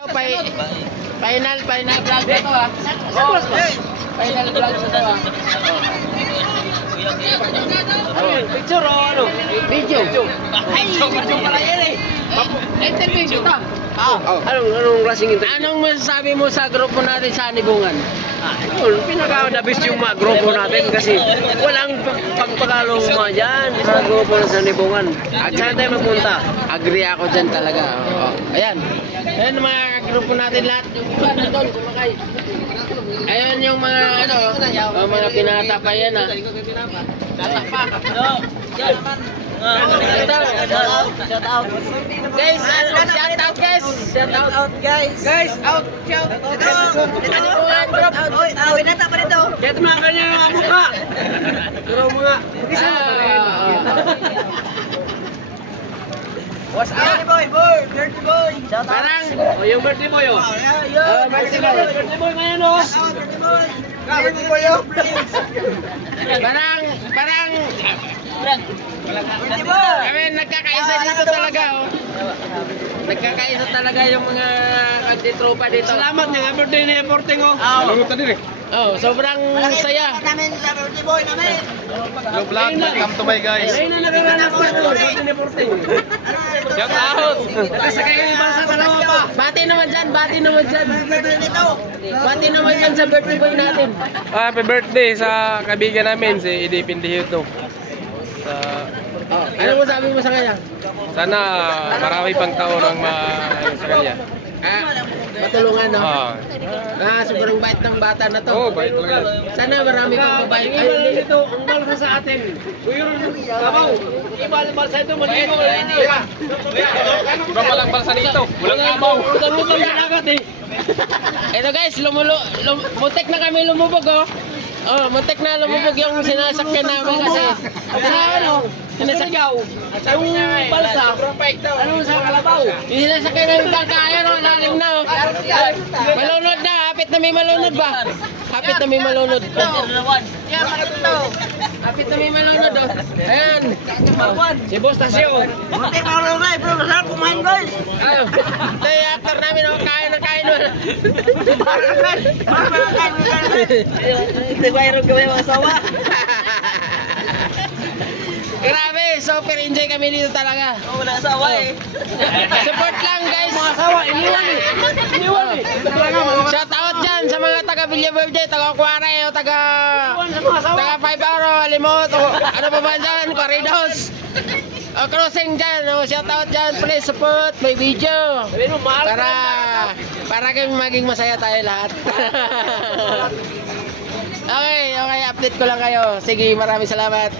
Final vlog na to, ha. Final vlog na to, ha. Picture o ano? Video. Video pala yan eh. Interview kita. Anong klaseng interview? Anong masasabi mo sa grupo natin sa Nibungan? Pinaka-the best yung mga grupo natin kasi walang pagpakaluma dyan sa grupo sa Nibungan. At saan tayo magpunta? Agree ako dyan talaga. Ayan. Ayan ang mga grupo natin lahat. Yung iba nandun, kumakay. Ayan yung mga mga pinata pa yan, ha. Pinata pa. Shout out. Guys, shout out guys. Shout out guys. Guys, out. Shout out. Ano po nga, drop. Oy, nata pa dito. Kaya mga kanya mga mukha. Pero mga What's up? Dirty boy. Parang yung birthday boy oh. Birthday boy ngayon oh. Birthday boy oh. Parang kami nagkakaisa dito talaga oh. Nagkakaisa talaga yung mga kagtitropa dito. Salamat nga birthday ni Porting oh. Oh, sobrang saya. Namin sa birthday boy namin. Hello vlog, welcome to my guys. Ayun na nagkakanas na birthday ni Porting. Shout out. Sakay yung iba sa dalawa pa. Bati naman dyan. Bati naman dyan sa birthday boy natin. Happy birthday sa kaibigan namin si Edi Pindihito. Ano mo sabi mo sa kanya? Sana marami pang taon ang sa kanya. Matulungan, no? Sobrang bait ng bata na to. Oo, bait lang yan. Sana marami pang mabait. Ibal dito, ang balsa sa atin. Buyuron ng kabaw. Ibal balsa ito, maligo. Iba palang balsa dito. Walang kabaw. Utang-utang sa dagat eh. Ito guys, muntik na kami lumubog, oh. Muntik na lumubog yung sinasakyan namin kasi. Sinasagaw. Yung balsa. Ano sa kalabaw? Yung sinasakyan namin kaya, no? Lalim na, oh. Malunod na. Hapit na may malunod ba? Hapit na may malunod. Hapit na may malunod, oh. Ayan. Si Boss Tasio. Hindi pa ako na bro, masarap kumain guys. Ayun. Ito yung actor namin, oh. Kain na kain. Hindi ba yung gawin mga asawa? Grabe, super enjoy kami dito talaga. Wala asawa eh. Support lang guys. Mga asawa, iniwan eh. Shout out dyan sa mga taga Villa Verde, taga Cuare, taga 5 Euro, Limot, ano pa ba dyan, Corridos. Crossing dyan, shout out dyan, please support my video. Para kami maging masaya tayo lahat. Okay, update ko lang kayo. Sige, maraming salamat.